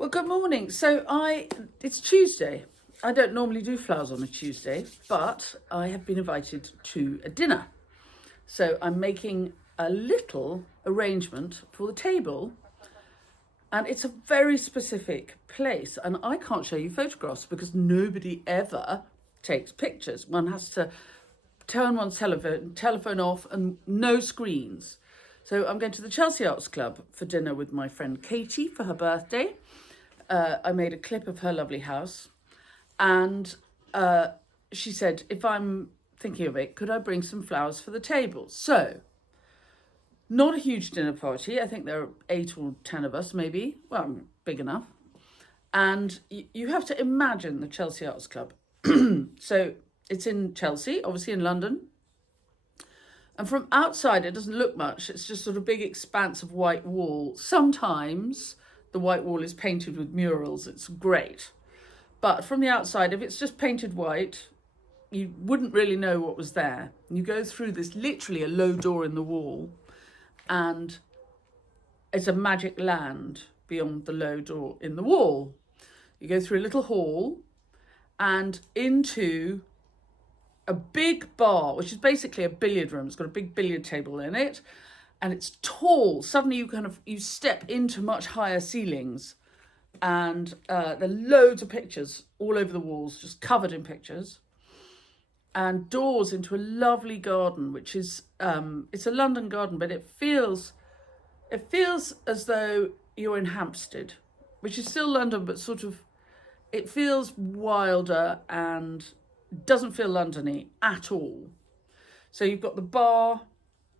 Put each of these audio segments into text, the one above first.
Well, good morning. It's Tuesday. I don't normally do flowers on a Tuesday, but I have been invited to a dinner. So I'm making a little arrangement for the table, and it's a very specific place. And I can't show you photographs because nobody ever takes pictures. One has to turn one's telephone off and no screens. So I'm going to the Chelsea Arts Club for dinner with my friend Katie for her birthday. I made a clip of her lovely house, and she said, if I'm thinking of it, could I bring some flowers for the table? So, not a huge dinner party. I think there are 8 or 10 of us, maybe. Well, big enough. And you have to imagine the Chelsea Arts Club. So, it's in Chelsea, obviously in London. And from outside, it doesn't look much. It's just sort of big expanse of white wall. Sometimes the white wall is painted with murals. It's great. But from the outside, if it's just painted white, you wouldn't really know what was there. You go through this, literally a low door in the wall, and it's a magic land beyond the low door in the wall. You go through a little hall and into a big bar, which is basically a billiard room. It's got a big billiard table in it, and it's tall. Suddenly you step into much higher ceilings, and there are loads of pictures all over the walls, just covered in pictures, and doors into a lovely garden, which is it's a London garden, but it feels as though you're in Hampstead, which is still London, but sort of it feels wilder and doesn't feel Londony at all. So you've got the bar,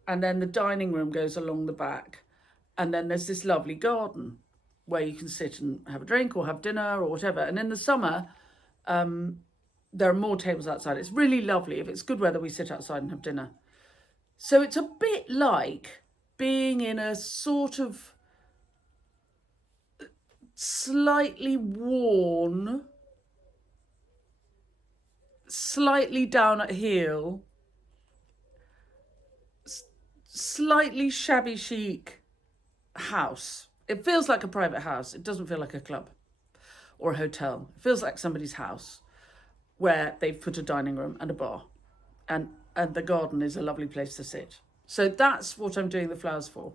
and then the dining room goes along the back, and then there's this lovely garden where you can sit and have a drink or have dinner or whatever. And in the summer, there are more tables outside. It's really lovely. If it's good weather, we sit outside and have dinner. So it's a bit like being in a sort of slightly worn, slightly down at heel, slightly shabby chic house. It feels like a private house. It doesn't feel like a club or a hotel. It feels like somebody's house where they've put a dining room and a bar, and the garden is a lovely place to sit. So that's what I'm doing the flowers for.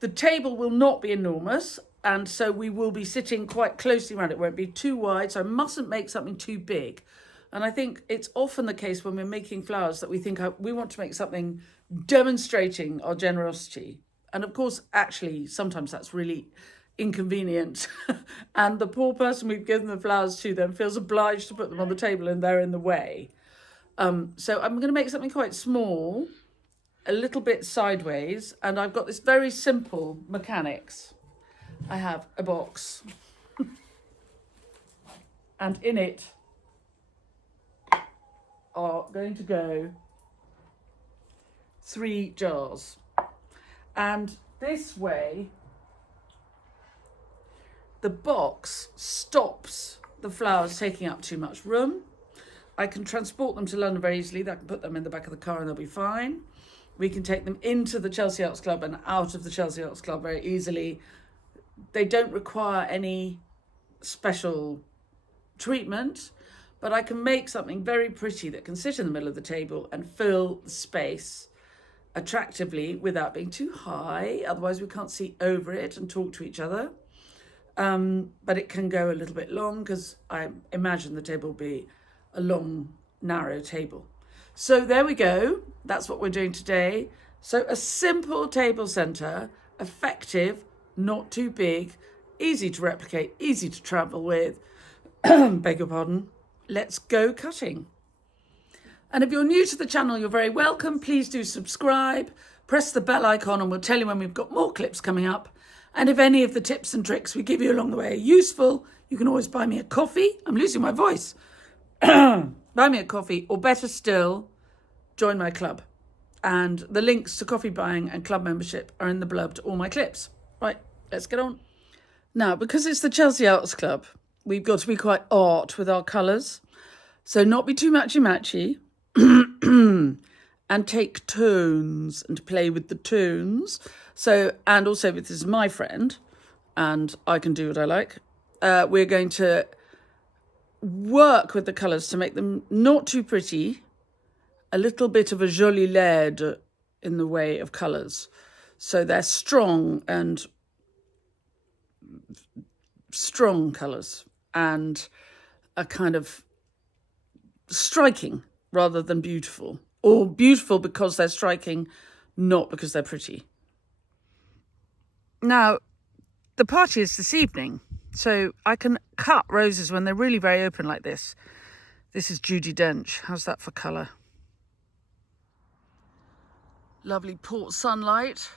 The table will not be enormous, and so we will be sitting quite closely around. It won't be too wide, so I mustn't make something too big. And I think it's often the case when we're making flowers that we think we want to make something demonstrating our generosity. And of course, actually, sometimes that's really inconvenient. And the poor person we've given the flowers to then feels obliged to put them on the table, and they're in the way. So I'm going to make something quite small, a little bit sideways. And I've got this very simple mechanics. I have a box. And in it are going to go 3 jars. And this way, the box stops the flowers taking up too much room. I can transport them to London very easily. I can put them in the back of the car and they'll be fine. We can take them into the Chelsea Arts Club and out of the Chelsea Arts Club very easily. They don't require any special treatment, but I can make something very pretty that can sit in the middle of the table and fill the space attractively without being too high. Otherwise we can't see over it and talk to each other. But it can go a little bit long because I imagine the table will be a long, narrow table. So there we go. That's what we're doing today. So a simple table centre, effective, not too big, easy to replicate, easy to travel with. Beg your pardon. Let's go cutting. And if you're new to the channel, you're very welcome. Please do subscribe, press the bell icon, and we'll tell you when we've got more clips coming up. And if any of the tips and tricks we give you along the way are useful, you can always buy me a coffee. I'm losing my voice. Buy me a coffee, or better still, join my club. And the links to coffee buying and club membership are in the blurb to all my clips. Right, let's get on. Now, because it's the Chelsea Arts Club, we've got to be quite art with our colours. So not be too matchy-matchy. And take turns and play with the tones. So, and also, this is my friend, and I can do what I like. we're going to work with the colours to make them not too pretty, a little bit of a Jolie laide in the way of colours. So they're strong colours and a kind of striking rather than beautiful, or beautiful because they're striking, not because they're pretty. Now, the party is this evening, so I can cut roses when they're really very open like this. This is Judi Dench. How's that for colour? Lovely port sunlight.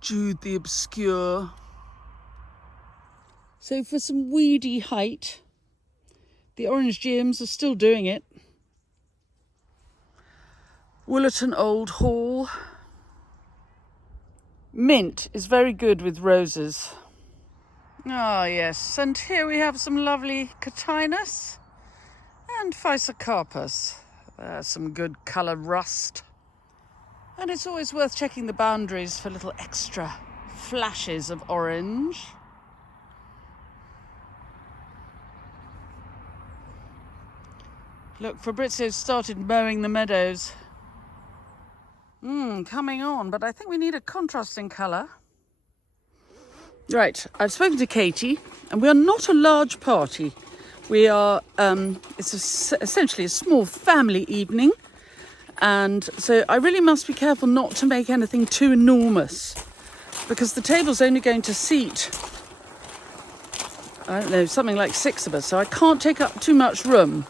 Jude the Obscure. So for some weedy height, the Orange Gems are still doing it. Willerton Old Hall. Mint is very good with roses. Ah, yes, and here we have some lovely Catinus and Physocarpus. Some good colour rust. And it's always worth checking the boundaries for little extra flashes of orange. Look, Fabrizio's started mowing the meadows. Coming on, but I think we need a contrasting colour. Right, I've spoken to Katie, and we are not a large party. We are, essentially a small family evening. And so I really must be careful not to make anything too enormous, because the table's only going to seat, I don't know, something like 6 of us. So I can't take up too much room.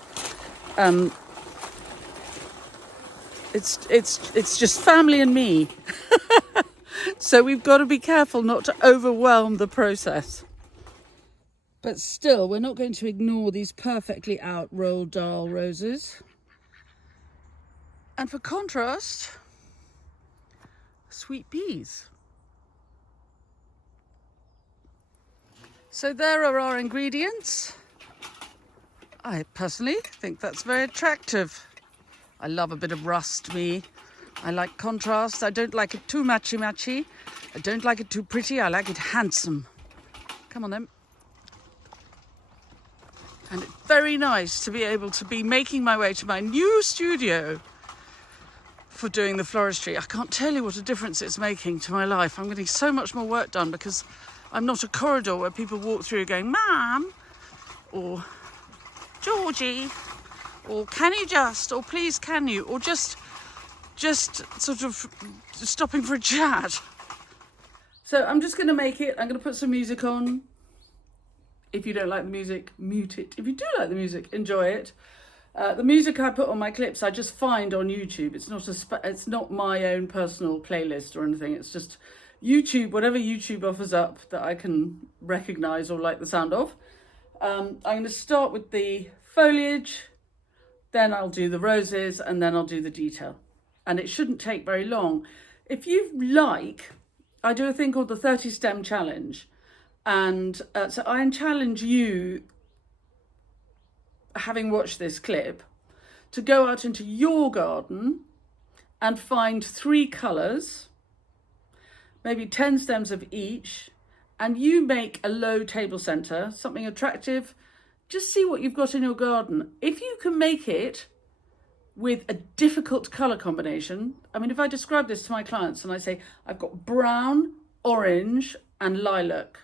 It's just family and me. So we've got to be careful not to overwhelm the process. But still, we're not going to ignore these perfectly out Roald Dahl roses. And for contrast, sweet peas. So there are our ingredients. I personally think that's very attractive. I love a bit of rust, me. I like contrast. I don't like it too matchy-matchy. I don't like it too pretty. I like it handsome. Come on then. And it's very nice to be able to be making my way to my new studio for doing the floristry. I can't tell you what a difference it's making to my life. I'm getting so much more work done because I'm not a corridor where people walk through going, Mum, or Georgie, or can you just, or please can you, or just sort of stopping for a chat. So I'm just going to make it. I'm going to put some music on. If you don't like the music, mute it. If you do like the music, enjoy it. The music I put on my clips, I just find on YouTube. It's not my own personal playlist or anything. It's just YouTube, whatever YouTube offers up that I can recognise or like the sound of. I'm going to start with the foliage, then I'll do the roses, and then I'll do the detail. And it shouldn't take very long. If you like, I do a thing called the 30 stem challenge. And so I challenge you, having watched this clip, to go out into your garden and find 3 colours, maybe 10 stems of each, and you make a low table centre, something attractive. Just see what you've got in your garden. If you can make it with a difficult colour combination, I mean, if I describe this to my clients and I say, I've got brown, orange and lilac,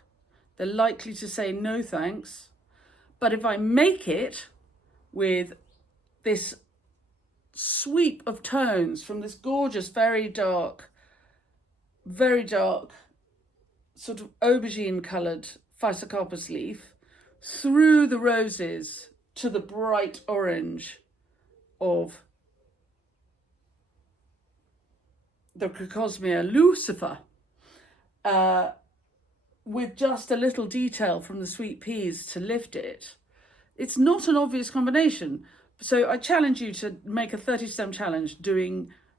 they're likely to say no thanks. But if I make it with this sweep of tones from this gorgeous, very dark, sort of aubergine coloured Physocarpus leaf through the roses to the bright orange of the Crocosmia lucifer, with just a little detail from the sweet peas to lift it. It's not an obvious combination. So I challenge you to make a 30 stem challenge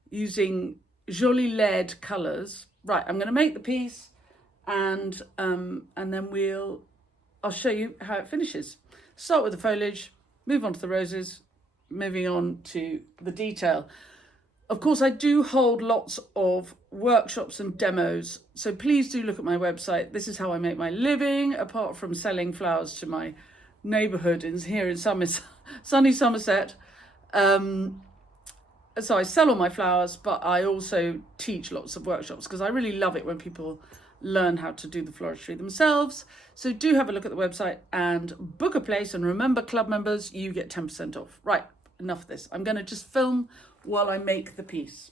using Jolie laide colours. Right, I'm going to make the piece and then I'll show you how it finishes. Start with the foliage, move on to the roses, moving on to the detail. Of course, I do hold lots of workshops and demos, so please do look at my website. This is how I make my living, apart from selling flowers to my neighbourhood here in sunny Somerset. So I sell all my flowers, but I also teach lots of workshops because I really love it when people learn how to do the floristry themselves. So do have a look at the website and book a place. And remember, club members, you get 10% off. Right, enough of this. I'm going to just film while I make the piece.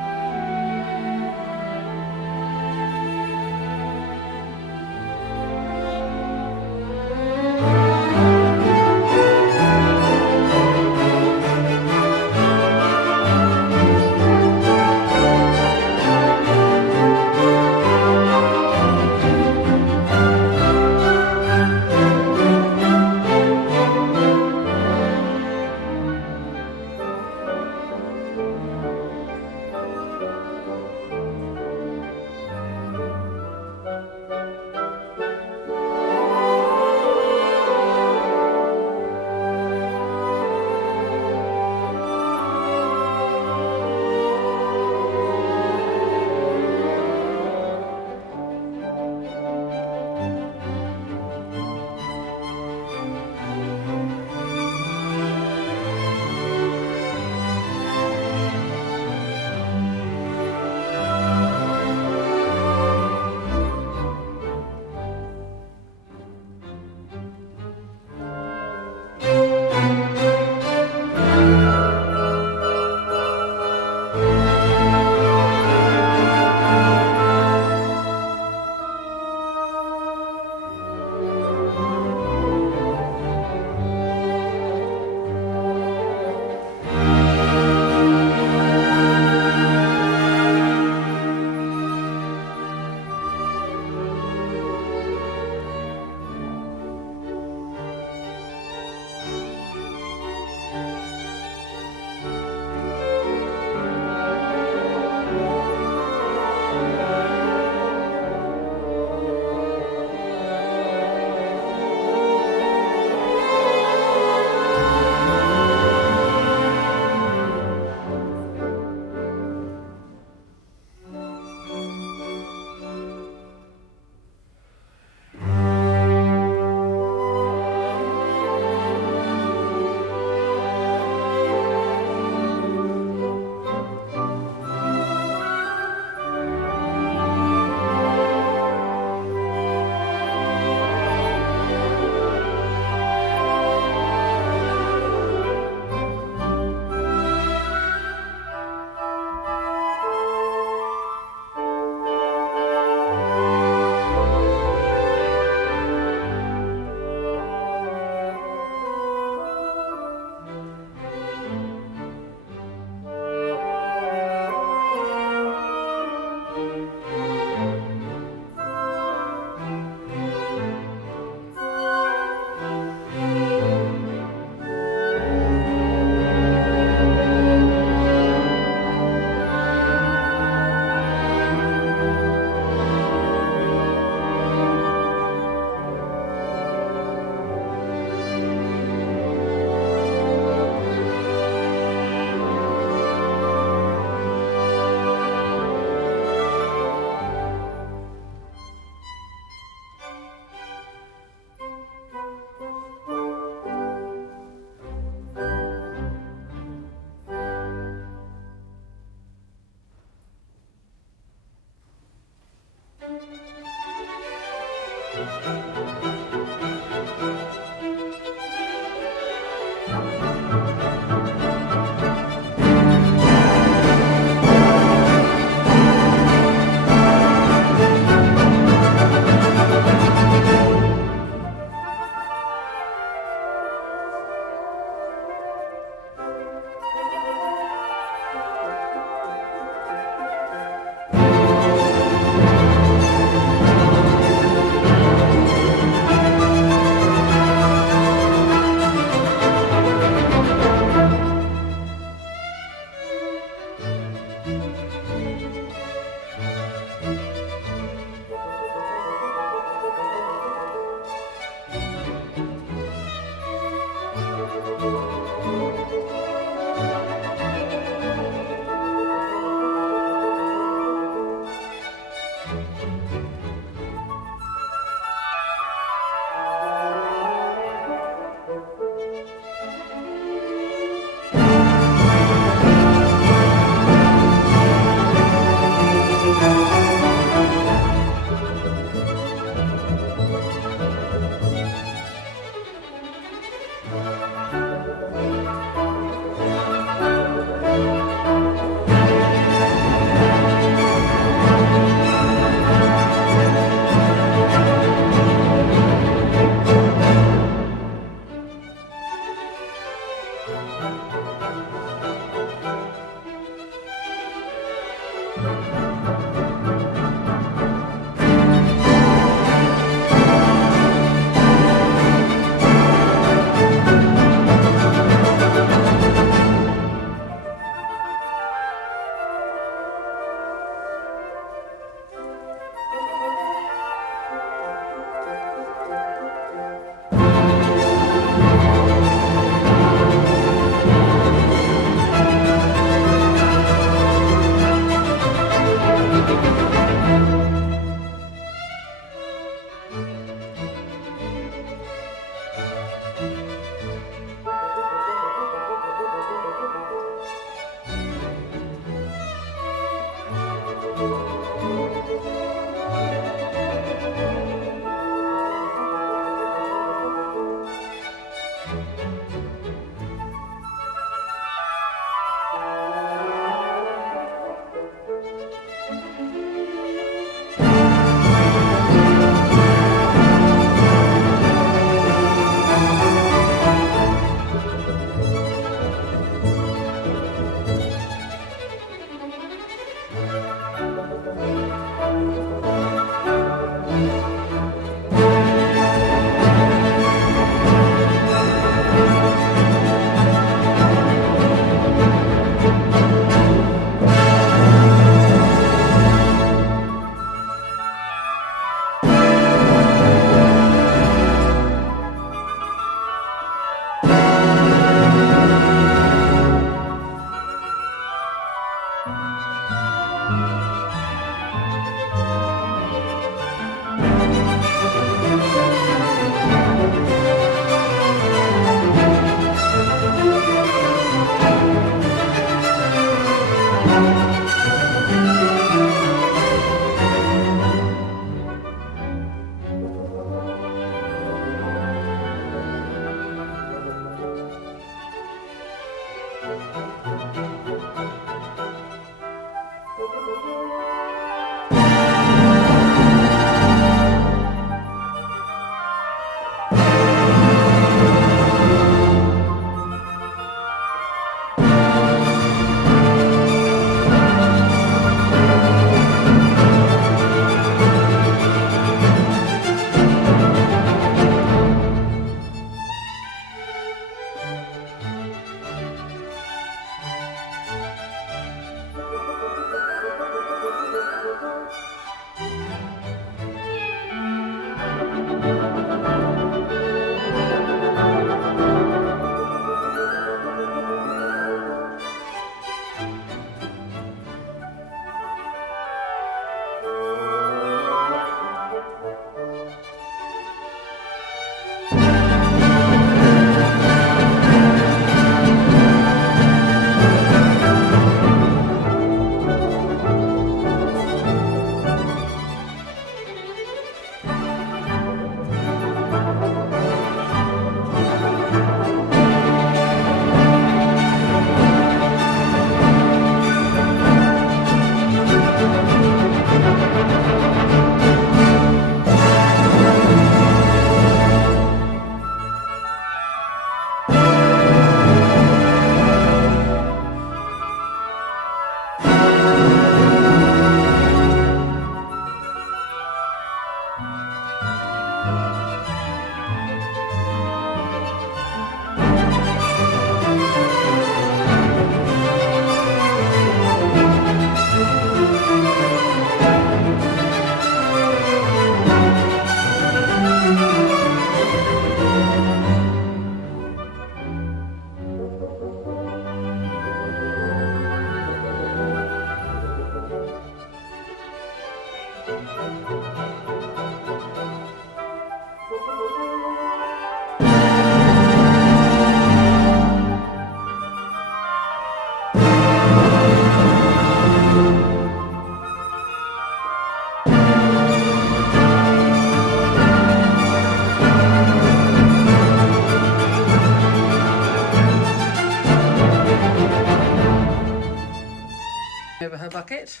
Over her bucket.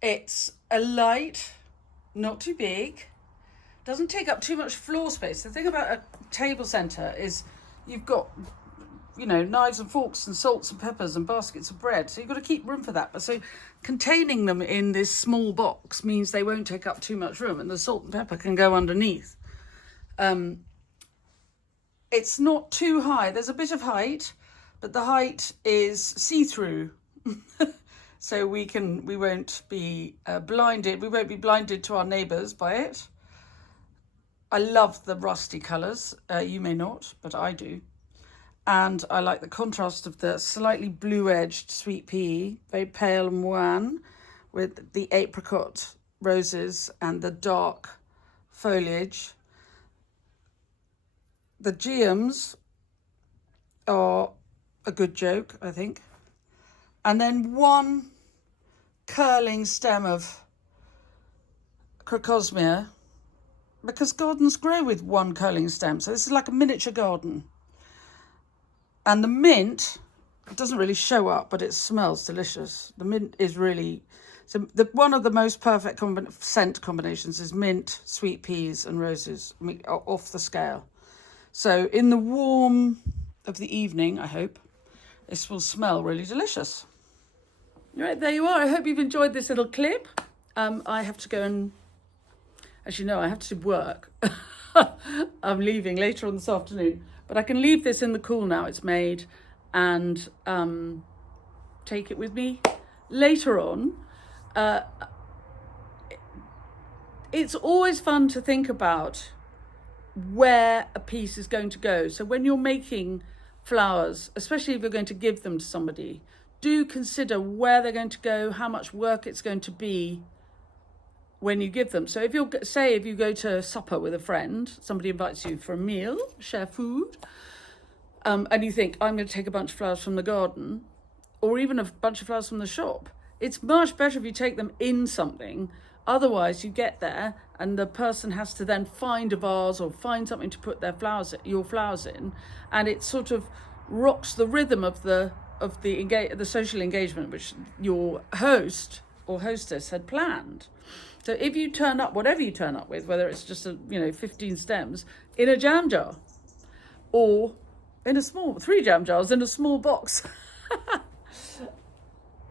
It's a light, not too big, doesn't take up too much floor space. The thing about a table centre is you've got you know, knives and forks and salts and peppers and baskets of bread. So you've got to keep room for that. But so containing them in this small box means they won't take up too much room, and the salt and pepper can go underneath. It's not too high. There's a bit of height, but the height is see-through. So we won't be blinded. We won't be blinded to our neighbours by it. I love the rusty colours. You may not, but I do. And I like the contrast of the slightly blue-edged sweet pea, very pale and wan, with the apricot roses and the dark foliage. The geums are a good joke, I think. And then one curling stem of crocosmia, because gardens grow with one curling stem. So this is like a miniature garden. And the mint, it doesn't really show up, but it smells delicious. The mint is really... So one of the most perfect scent combinations is mint, sweet peas and roses. I mean, off the scale. So in the warm of the evening, I hope, this will smell really delicious. Right, there you are. I hope you've enjoyed this little clip. I have to go and, as you know, I have to work. I'm leaving later on this afternoon, but I can leave this in the cool now it's made and take it with me later on. It's always fun to think about where a piece is going to go. So when you're making flowers, especially if you're going to give them to somebody, do consider where they're going to go, how much work it's going to be when you give them. So if you go to supper with a friend, somebody invites you for a meal, share food, and you think, I'm going to take a bunch of flowers from the garden, or even a bunch of flowers from the shop, it's much better if you take them in something. Otherwise, you get there and the person has to then find a vase or find something to put your flowers in, and it sort of rocks the rhythm of the social engagement which your host or hostess had planned. So if you turn up, whatever you turn up with, whether it's just 15 stems in a jam jar, or in 3 jam jars in a small box.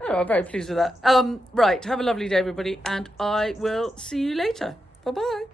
Oh, I'm very pleased with that. Right, have a lovely day, everybody, and I will see you later. Bye-bye.